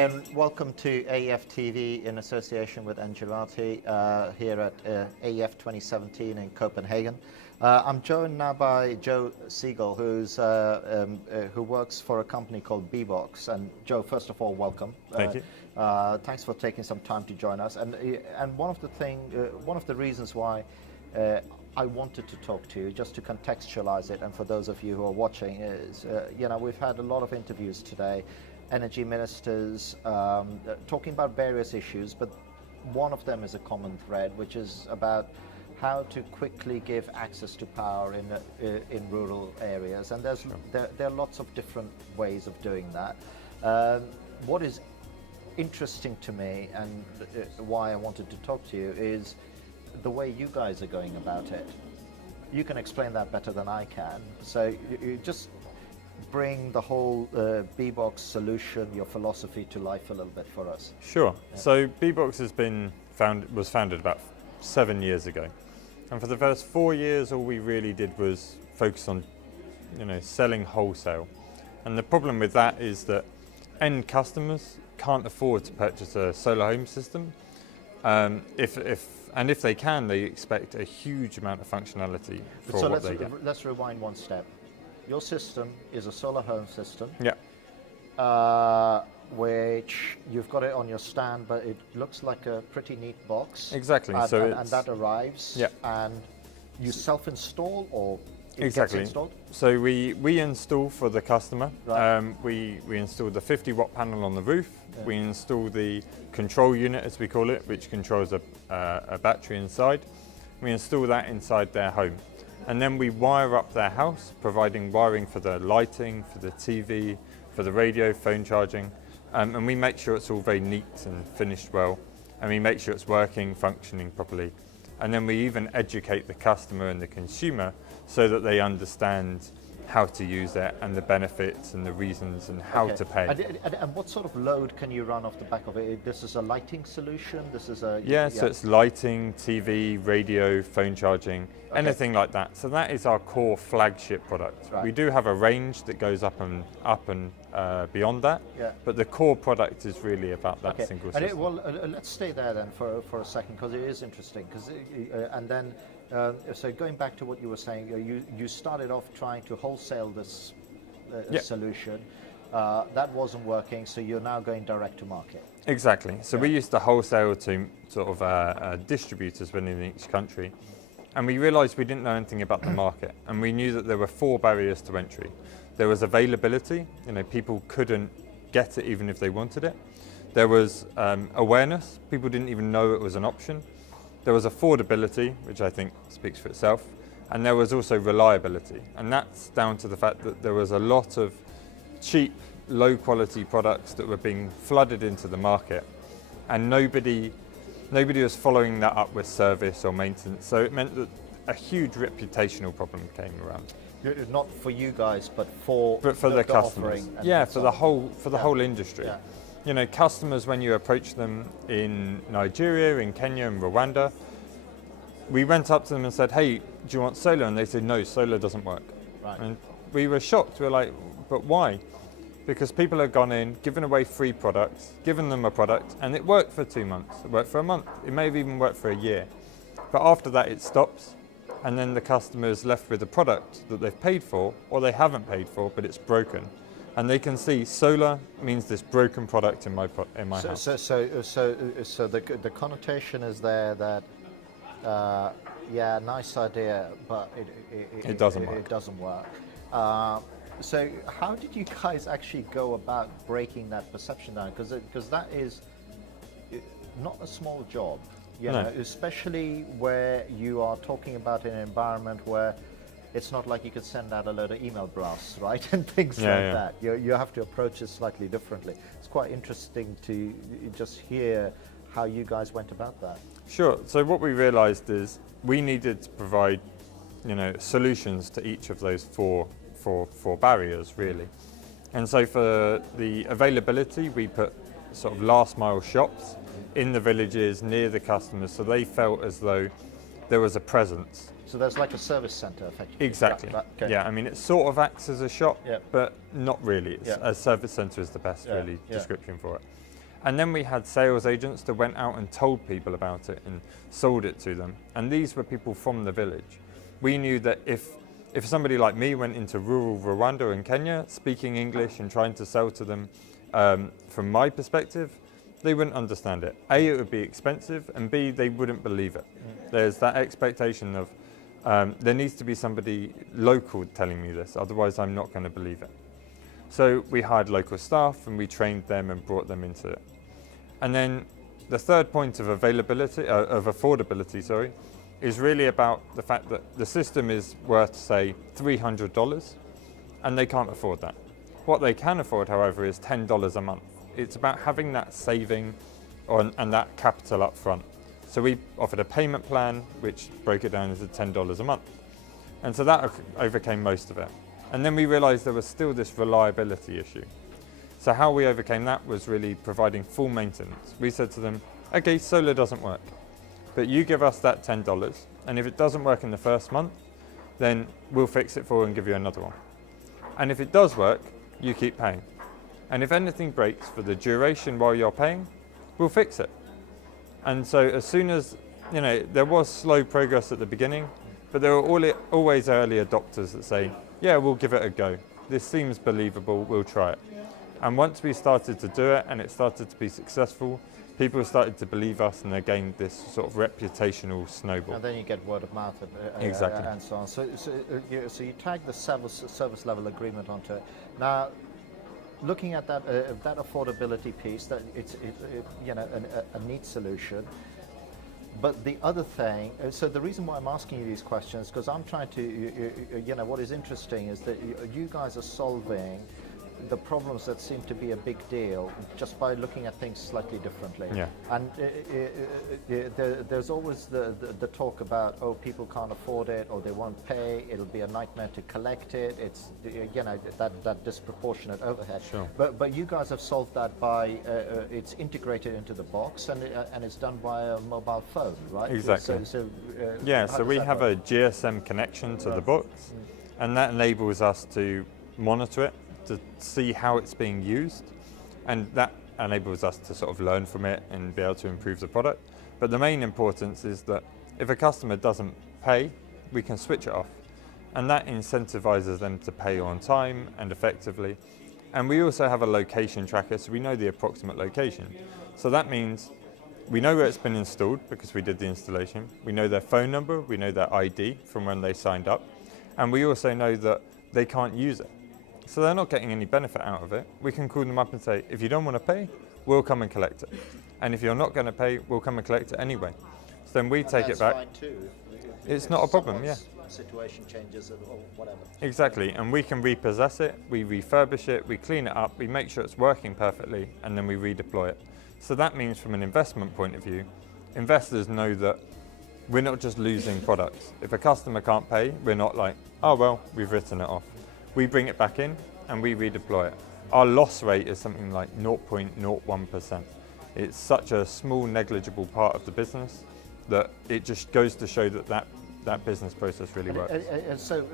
and welcome to AEF TV in association with Angelati here at AEF 2017 in Copenhagen. I'm joined now by Joe Segal, who works for a company called Bbox. And Joe, first of all, welcome. Thank you. Thanks for taking some time to join us. And one of the reasons why I wanted to talk to you, just to contextualize it, and for those of you who are watching, is we've had a lot of interviews today, energy ministers talking about various issues, but one of them is a common thread, which is about how to quickly give access to power in rural areas, and there are lots of different ways of doing that. What is interesting to me and why I wanted to talk to you is the way you guys are going about it. You can explain that better than I can. So you just bring the whole Bbox solution, your philosophy to life a little bit for us. Sure. Yeah. So Bbox was founded about 7 years ago. And for the first 4 years, all we really did was focus on, selling wholesale. And the problem with that is that end customers can't afford to purchase a solar home system. If they can, they expect a huge amount of functionality for what they get. Let's rewind one step. Your system is a solar home system. Yeah. Which you've got it on your stand, but it looks like a pretty neat box. Exactly. And that arrives. Yeah. And you self-install, or it exactly. gets installed? So we install for the customer. Right. We install the 50-watt panel on the roof. Yeah. We install the control unit, as we call it, which controls a battery inside. We install that inside their home. And then we wire up their house, providing wiring for the lighting, for the TV, for the radio, phone charging. And we make sure it's all very neat and finished well. And we make sure it's working, functioning properly. And then we even educate the customer and the consumer so that they understand how to use it and the benefits and the reasons and how to pay. And what sort of load can you run off the back of it? This is a lighting solution? This is a... Yeah, so it's lighting, TV, radio, phone charging, anything like that. So that is our core flagship product. Right. We do have a range that goes up and beyond that, but the core product is really about that single system. Let's stay there then for a second, because it is interesting. So going back to what you were saying, you started off trying to wholesale this solution. That wasn't working, so you're now going direct to market. Exactly. So we used to wholesale to sort of distributors within each country, and we realised we didn't know anything about the market, and we knew that there were 4 barriers to entry. There was availability, people couldn't get it even if they wanted it. There was awareness, people didn't even know it was an option. There was affordability, which I think speaks for itself, and there was also reliability. And that's down to the fact that there was a lot of cheap, low quality products that were being flooded into the market, and nobody was following that up with service or maintenance. So it meant that a huge reputational problem came around. Not for you guys, but for the customers. Yeah, for the whole industry. Yeah. Customers, when you approach them in Nigeria, in Kenya, in Rwanda, we went up to them and said, "Hey, do you want solar?" And they said, "No, solar doesn't work." Right. And we were shocked. We were like, "But why?" Because people had gone in, given away free products, given them a product, and it worked for 2 months. It worked for a month. It may have even worked for a year. But after that, it stops. And then the customer is left with a product that they've paid for, or they haven't paid for, but it's broken. And they can see solar means this broken product in my house. So the connotation is there that nice idea, but it doesn't work. It doesn't work. So how did you guys actually go about breaking that perception down? Because that is not a small job. Especially where you are talking about an environment where it's not like you could send out a load of email blasts, right, and things that. You have to approach it slightly differently. It's quite interesting to just hear how you guys went about that. Sure. So what we realised is we needed to provide, solutions to each of those four barriers, really. And so for the availability, we put sort of last mile shops in the villages near the customers, so they felt as though there was a presence. So there's like a service centre, effectively. Exactly. Yeah, I mean, it sort of acts as a shop, but not really. A service centre is the best description for it. And then we had sales agents that went out and told people about it and sold it to them. And these were people from the village. We knew that if somebody like me went into rural Rwanda and Kenya speaking English and trying to sell to them, from my perspective, they wouldn't understand it. A, it would be expensive, and B, they wouldn't believe it. There's that expectation of there needs to be somebody local telling me this, otherwise I'm not going to believe it. So we hired local staff and we trained them and brought them into it. And then the third point of affordability, is really about the fact that the system is worth, say, $300, and they can't afford that. What they can afford, however, is $10 a month. It's about having that saving and that capital up front. So we offered a payment plan, which broke it down into $10 a month. And so that overcame most of it. And then we realized there was still this reliability issue. So how we overcame that was really providing full maintenance. We said to them, okay, solar doesn't work, but you give us that $10, and if it doesn't work in the first month, then we'll fix it for you and give you another one. And if it does work, you keep paying. And if anything breaks for the duration while you're paying, we'll fix it. And so as soon as, there was slow progress at the beginning, but there were always early adopters that say, yeah, we'll give it a go. This seems believable, we'll try it. And once we started to do it and it started to be successful, people started to believe us and they gained this sort of reputational snowball. And then you get word of mouth exactly. And so on. So you tag the service level agreement onto it. Now, looking at that affordability piece, that it's a neat solution. But the other thing, so the reason why I'm asking you these questions, because I'm trying to, what is interesting is that you guys are solving the problems that seem to be a big deal just by looking at things slightly differently. Yeah. And there's always the talk about, oh, people can't afford it, or they won't pay, it'll be a nightmare to collect it, it's, that disproportionate overhead. Sure. But you guys have solved that by, it's integrated into the box, and it's done via a mobile phone, right? Exactly. So we have a GSM connection to the box, and that enables us to monitor it, to see how it's being used, and that enables us to sort of learn from it and be able to improve the product. But the main importance is that if a customer doesn't pay, we can switch it off, and that incentivizes them to pay on time and effectively. And we also have a location tracker, so we know the approximate location. So that means we know where it's been installed because we did the installation, we know their phone number, we know their ID from when they signed up, and we also know that they can't use it. So they're not getting any benefit out of it. We can call them up and say, if you don't want to pay, we'll come and collect it. And if you're not going to pay, we'll come and collect it anyway. So then we take it back. Fine too. It's not a problem, yeah. Situation changes or whatever. Exactly, and we can repossess it, we refurbish it, we clean it up, we make sure it's working perfectly, and then we redeploy it. So that means from an investment point of view, investors know that we're not just losing products. If a customer can't pay, we're not like, oh well, we've written it off. We bring it back in and we redeploy it. Our loss rate is something like 0.01%. It's such a small, negligible part of the business that it just goes to show that business process really works. So,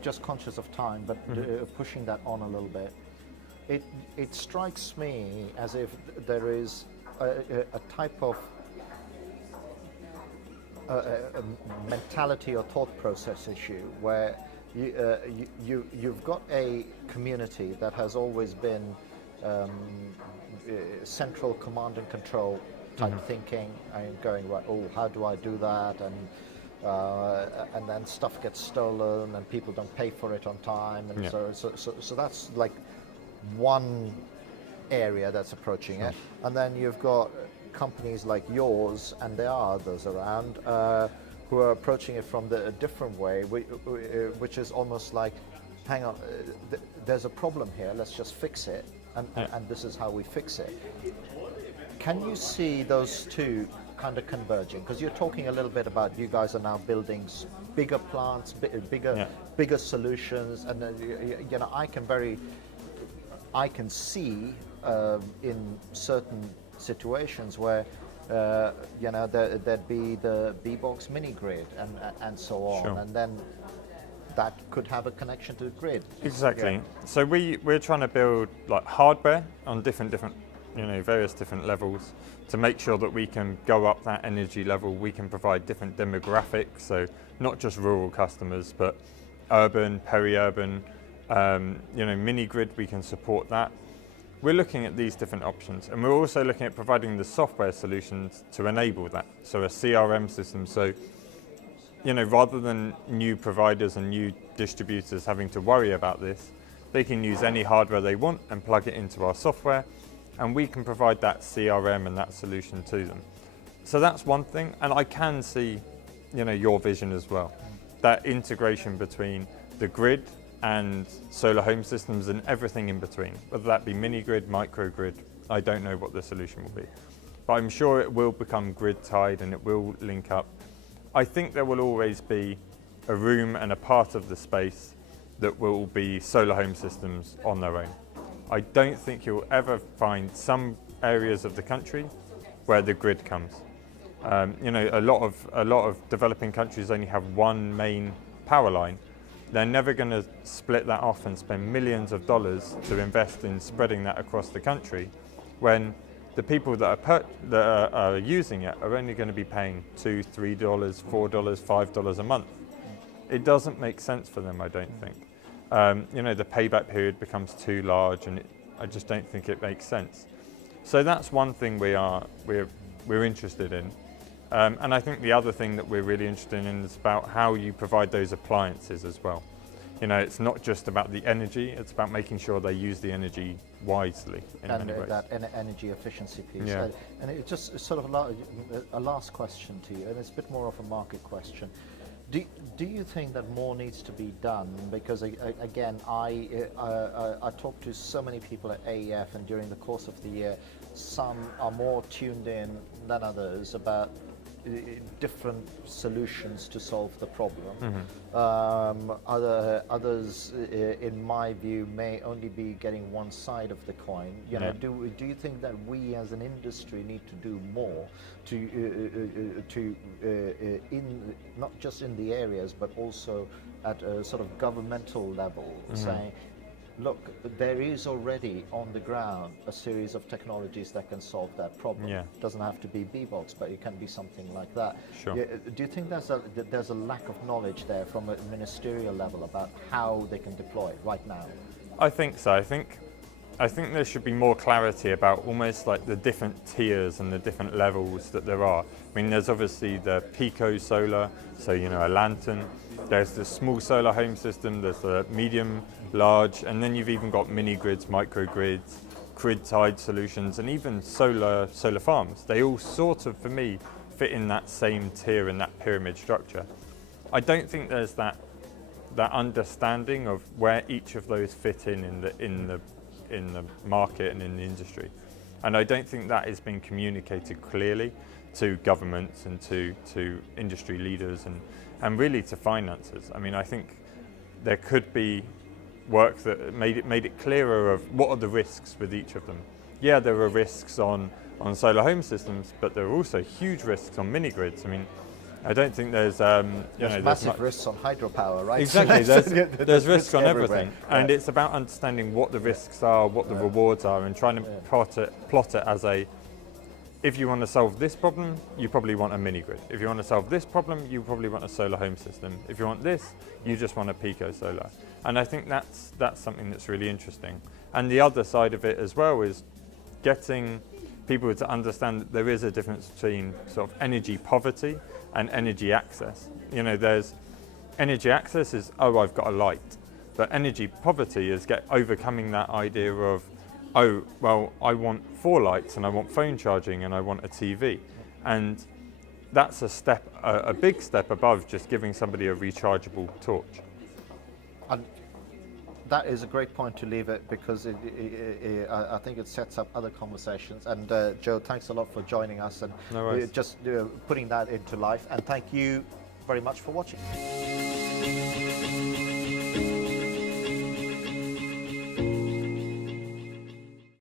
just conscious of time, but pushing that on a little bit, it strikes me as if there is a type of a mentality or thought process issue where you've got a community that has always been central command and control type thinking, and going, right, oh, how do I do that? And then stuff gets stolen and people don't pay for it on time, and so that's like one area that's approaching it. And then you've got companies like yours, and there are others around, who are approaching it from a different way, which is almost like, hang on, there's a problem here, let's just fix it, and this is how we fix it. Can you see those two kind of converging? Because you're talking a little bit about you guys are now building bigger plants, bigger solutions, and I can see in certain situations where there'd be the Bbox mini grid and so on, and then that could have a connection to the grid. Exactly. So we're trying to build like hardware on different various different levels to make sure that we can go up that energy level. We can provide different demographics, so not just rural customers, but urban, peri-urban, mini grid, we can support that. We're looking at these different options, and we're also looking at providing the software solutions to enable that. So a CRM system, so rather than new providers and new distributors having to worry about this, they can use any hardware they want and plug it into our software, and we can provide that CRM and that solution to them. So that's one thing, and I can see, your vision as well. That integration between the grid and solar home systems and everything in between, whether that be mini grid, micro grid, I don't know what the solution will be. But I'm sure it will become grid tied and it will link up. I think there will always be a room and a part of the space that will be solar home systems on their own. I don't think you'll ever find some areas of the country where the grid comes. A lot of developing countries only have one main power line. They're never going to split that off and spend millions of dollars to invest in spreading that across the country, when the people that are using it are only going to be paying $2, $3, $4, $5 a month. It doesn't make sense for them, I don't think. The payback period becomes too large, and I just don't think it makes sense. So that's one thing we're interested in. And I think the other thing that we're really interested in is about how you provide those appliances as well. It's not just about the energy, it's about making sure they use the energy wisely in many ways. That energy efficiency piece. Yeah. And it's just sort of a last question to you, and it's a bit more of a market question. Do you think that more needs to be done? Because again, I talked to so many people at AEF, and during the course of the year, some are more tuned in than others about different solutions to solve the problem. Mm-hmm. Others, in my view, may only be getting one side of the coin. Do you think that we as an industry need to do more to in not just in the areas, but also at a sort of governmental level, mm-hmm. saying, look, there is already on the ground a series of technologies that can solve that problem. Yeah. It doesn't have to be Bbox, but it can be something like that. Sure. Do you think there's a lack of knowledge there from a ministerial level about how they can deploy it right now? I think so. I think there should be more clarity about almost like the different tiers and the different levels that there are. I mean, there's obviously the Pico solar, so a lantern. There's the small solar home system, there's the medium, large, and then you've even got mini grids, micro grids, grid-tied solutions, and even solar farms. They all sort of, for me, fit in that same tier in that pyramid structure. I don't think there's that understanding of where each of those fit in the market and in the industry, and I don't think that is being communicated clearly to governments and to industry leaders and really to financiers. I mean, I think there could be work that made it clearer of what are the risks with each of them. Yeah, there are risks on solar home systems, but there are also huge risks on mini grids. I mean, I don't think there's massive risks on hydropower, right? Exactly, there's risks on everything, and it's about understanding what the risks are, what the rewards are, and trying to plot it as if you want to solve this problem, you probably want a mini grid. If you want to solve this problem, you probably want a solar home system. If you want this, you just want a Pico solar. And I think that's something that's really interesting. And the other side of it as well is getting people to understand that there is a difference between sort of energy poverty and energy access. There's energy access is, I've got a light. But energy poverty is overcoming that idea of, I want 4 lights and I want phone charging and I want a TV. And that's a big step above just giving somebody a rechargeable torch. And that is a great point to leave it, because I think it sets up other conversations. And Joe, thanks a lot for joining us and just putting that into life. And thank you very much for watching.